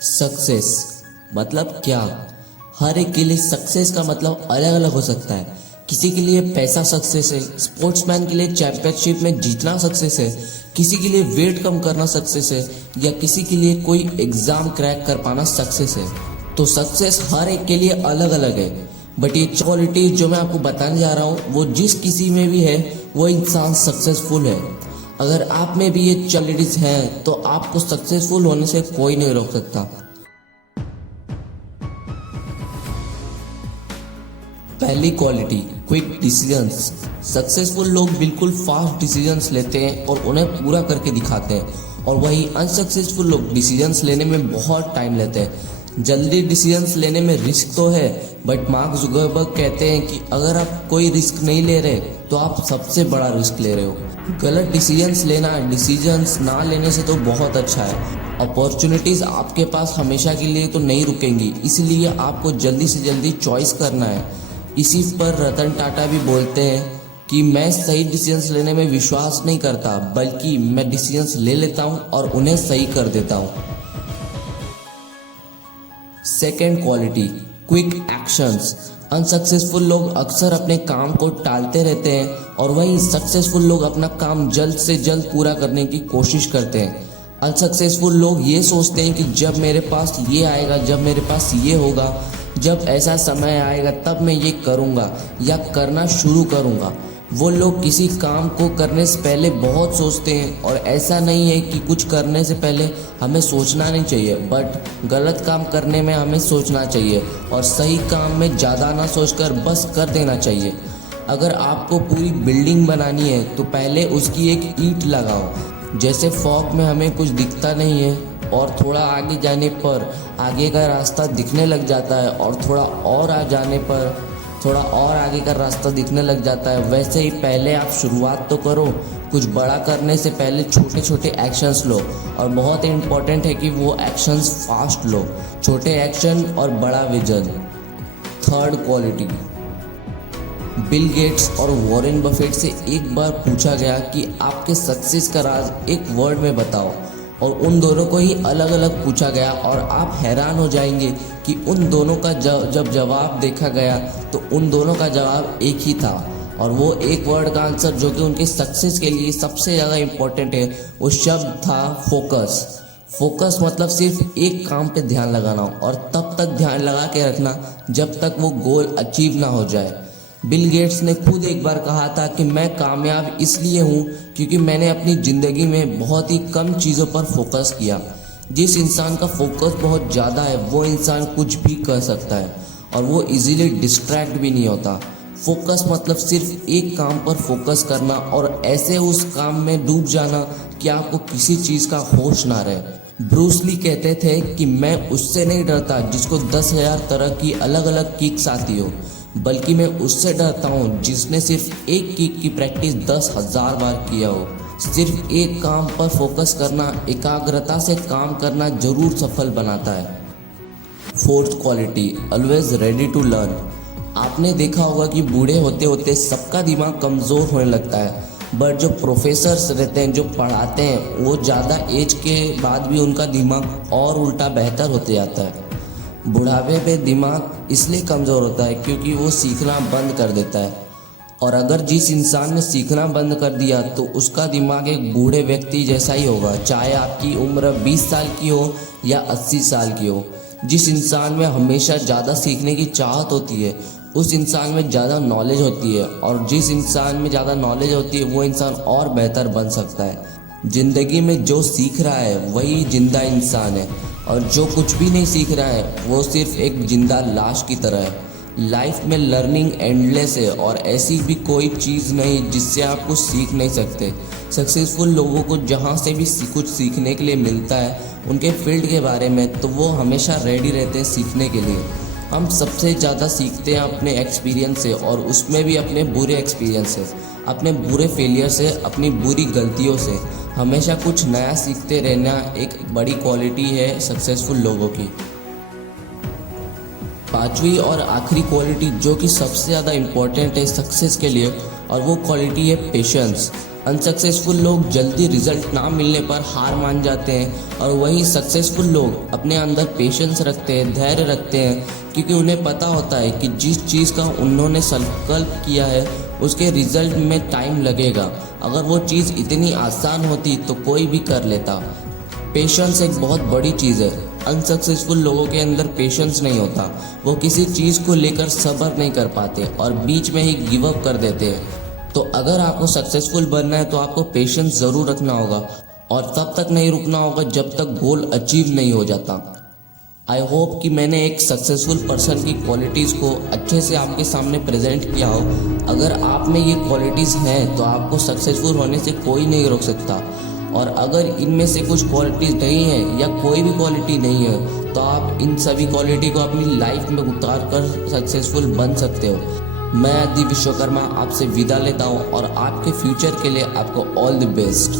Success मतलब क्या? हर एक के लिए सक्सेस का मतलब अलग अलग हो सकता है। किसी के लिए पैसा सक्सेस है, स्पोर्ट्समैन के लिए चैंपियनशिप में जीतना सक्सेस है, किसी के लिए वेट कम करना सक्सेस है, या किसी के लिए कोई एग्जाम क्रैक कर पाना सक्सेस है। तो सक्सेस हर एक के लिए अलग अलग है। बट ये क्वालिटी जो मैं आपको बताने जा रहा हूँ वो जिस किसी में भी है वो इंसान सक्सेसफुल है। अगर आप में भी ये क्वालिटीज हैं तो आपको सक्सेसफुल होने से कोई नहीं रोक सकता। पहली क्वालिटी, क्विक डिसीजंस। सक्सेसफुल लोग बिल्कुल फास्ट डिसीजंस लेते हैं और उन्हें पूरा करके दिखाते हैं, और वही अनसक्सेसफुल लोग डिसीजंस लेने में बहुत टाइम लेते हैं। जल्दी डिसीजंस लेने में रिस्क तो है, बट मार्क जुकरबर्ग कहते हैं कि अगर आप कोई रिस्क नहीं ले रहे तो आप सबसे बड़ा रिस्क ले रहे हो। गलत डिसीजंस लेना डिसीजंस ना लेने से तो बहुत अच्छा है। अपॉर्चुनिटीज आपके पास हमेशा के लिए तो नहीं रुकेंगी, इसलिए आपको जल्दी से जल्दी चॉइस करना है। इसी पर रतन टाटा भी बोलते हैं कि मैं सही डिसीजंस लेने में विश्वास नहीं करता, बल्कि मैं डिसीजंस ले लेता हूं और उन्हें सही कर देता हूं। Second quality, quick actions. Unsuccessful लोग अक्सर अपने काम को टालते रहते हैं, और वहीं सक्सेसफुल लोग अपना काम जल्द से जल्द पूरा करने की कोशिश करते हैं। अनसक्सेसफुल लोग ये सोचते हैं कि जब मेरे पास ये आएगा, जब मेरे पास ये होगा, जब ऐसा समय आएगा तब मैं ये करूँगा या करना शुरू करूँगा। वो लोग किसी काम को करने से पहले बहुत सोचते हैं, और ऐसा नहीं है कि कुछ करने से पहले हमें सोचना नहीं चाहिए, बट गलत काम करने में हमें सोचना चाहिए, और सही काम में ज़्यादा ना सोचकर बस कर देना चाहिए। अगर आपको पूरी बिल्डिंग बनानी है तो पहले उसकी एक ईंट लगाओ। जैसे फॉग में हमें कुछ दिखता नहीं है, और थोड़ा आगे जाने पर आगे का रास्ता दिखने लग जाता है, और थोड़ा और आ जाने पर थोड़ा और आगे का रास्ता दिखने लग जाता है। वैसे ही पहले आप शुरुआत तो करो। कुछ बड़ा करने से पहले छोटे छोटे एक्शंस लो, और बहुत इम्पोर्टेंट है कि वो एक्शंस फास्ट लो। छोटे एक्शन और बड़ा vision. Third quality, Bill Gates और वॉरेन बफेट से एक बार पूछा गया कि आपके सक्सेस का राज एक वर्ड में बताओ, और उन दोनों को ही अलग अलग पूछा गया, और आप हैरान हो जाएंगे कि उन दोनों का जब जवाब देखा गया तो उन दोनों का जवाब एक ही था। और वो एक वर्ड का आंसर जो कि उनके सक्सेस के लिए सबसे ज़्यादा इम्पोर्टेंट है, वो शब्द था फोकस। फोकस मतलब सिर्फ एक काम पे ध्यान लगाना, और तब तक ध्यान लगा के रखना जब तक वो गोल अचीव ना हो जाए। बिल गेट्स ने खुद एक बार कहा था कि मैं कामयाब इसलिए हूँ क्योंकि मैंने अपनी ज़िंदगी में बहुत ही कम चीज़ों पर फोकस किया। जिस इंसान का फोकस बहुत ज़्यादा है वो इंसान कुछ भी कर सकता है, और वो इजीली डिस्ट्रैक्ट भी नहीं होता। फोकस मतलब सिर्फ एक काम पर फोकस करना, और ऐसे उस काम में डूब जाना कि आपको किसी चीज़ का होश ना रहे। ब्रूस ली कहते थे कि मैं उससे नहीं डरता जिसको 10,000 तरह की अलग अलग किक्स आती हो, बल्कि मैं उससे डरता हूँ जिसने सिर्फ एक किक की प्रैक्टिस 10,000 बार किया हो। सिर्फ एक काम पर फोकस करना, एकाग्रता से काम करना जरूर सफल बनाता है। Fourth quality, always ready to learn. आपने देखा होगा कि बूढ़े होते होते सबका दिमाग कमज़ोर होने लगता है, बट जो प्रोफेसर्स रहते हैं, जो पढ़ाते हैं, वो ज़्यादा एज के बाद भी उनका दिमाग और उल्टा बेहतर होते जाता है। बुढ़ापे पे दिमाग इसलिए कमज़ोर होता है क्योंकि वो सीखना बंद कर देता है, और अगर जिस इंसान ने सीखना बंद कर दिया तो उसका दिमाग एक बूढ़े व्यक्ति जैसा ही होगा, चाहे आपकी उम्र 20 साल की हो या 80 साल की हो। जिस इंसान में हमेशा ज़्यादा सीखने की चाहत होती है उस इंसान में ज़्यादा नॉलेज होती है, और जिस इंसान में ज़्यादा नॉलेज होती है वो इंसान और बेहतर बन सकता है। ज़िंदगी में जो सीख रहा है वही जिंदा इंसान है, और जो कुछ भी नहीं सीख रहा है वो सिर्फ एक जिंदा लाश की तरह है। लाइफ में लर्निंग एंडलेस है, और ऐसी भी कोई चीज़ नहीं जिससे आप कुछ सीख नहीं सकते। सक्सेसफुल लोगों को जहाँ से भी कुछ सीखने के लिए मिलता है उनके फील्ड के बारे में, तो वो हमेशा रेडी रहते हैं सीखने के लिए। हम सबसे ज़्यादा सीखते हैं अपने एक्सपीरियंस से, और उसमें भी अपने बुरे एक्सपीरियंस से, अपने बुरे फेलियर से, अपनी बुरी गलतियों से। हमेशा कुछ नया सीखते रहना एक बड़ी क्वालिटी है सक्सेसफुल लोगों की। पांचवी और आखिरी क्वालिटी जो कि सबसे ज़्यादा इम्पोर्टेंट है सक्सेस के लिए, और वो क्वालिटी है पेशेंस। अनसक्सेसफुल लोग जल्दी रिजल्ट ना मिलने पर हार मान जाते हैं और वही सक्सेसफुल लोग अपने अंदर पेशेंस रखते हैं, धैर्य रखते हैं, क्योंकि उन्हें पता होता है कि जिस चीज़ का उन्होंने संकल्प किया है उसके रिजल्ट में टाइम लगेगा। अगर वो चीज़ इतनी आसान होती तो कोई भी कर लेता। पेशेंस एक बहुत बड़ी चीज़ है। अनसक्सेसफुल लोगों के अंदर पेशेंस नहीं होता, वो किसी चीज़ को लेकर सब्र नहीं कर पाते और बीच में ही गिव अप कर देते हैं। तो अगर आपको सक्सेसफुल बनना है तो आपको पेशेंस ज़रूर रखना होगा और तब तक नहीं रुकना होगा जब तक गोल अचीव नहीं हो जाता। आई होप कि मैंने एक सक्सेसफुल पर्सन की क्वालिटीज़ को अच्छे से आपके सामने प्रेजेंट किया हो। अगर आप में ये क्वालिटीज़ हैं तो आपको सक्सेसफुल होने से कोई नहीं रोक सकता, और अगर इनमें से कुछ क्वालिटीज़ नहीं है या कोई भी क्वालिटी नहीं है तो आप इन सभी क्वालिटी को अपनी लाइफ में उतार कर सक्सेसफुल बन सकते हो। मैं आदि विश्वकर्मा आपसे विदा लेता हूँ और आपके फ्यूचर के लिए आपको ऑल द बेस्ट।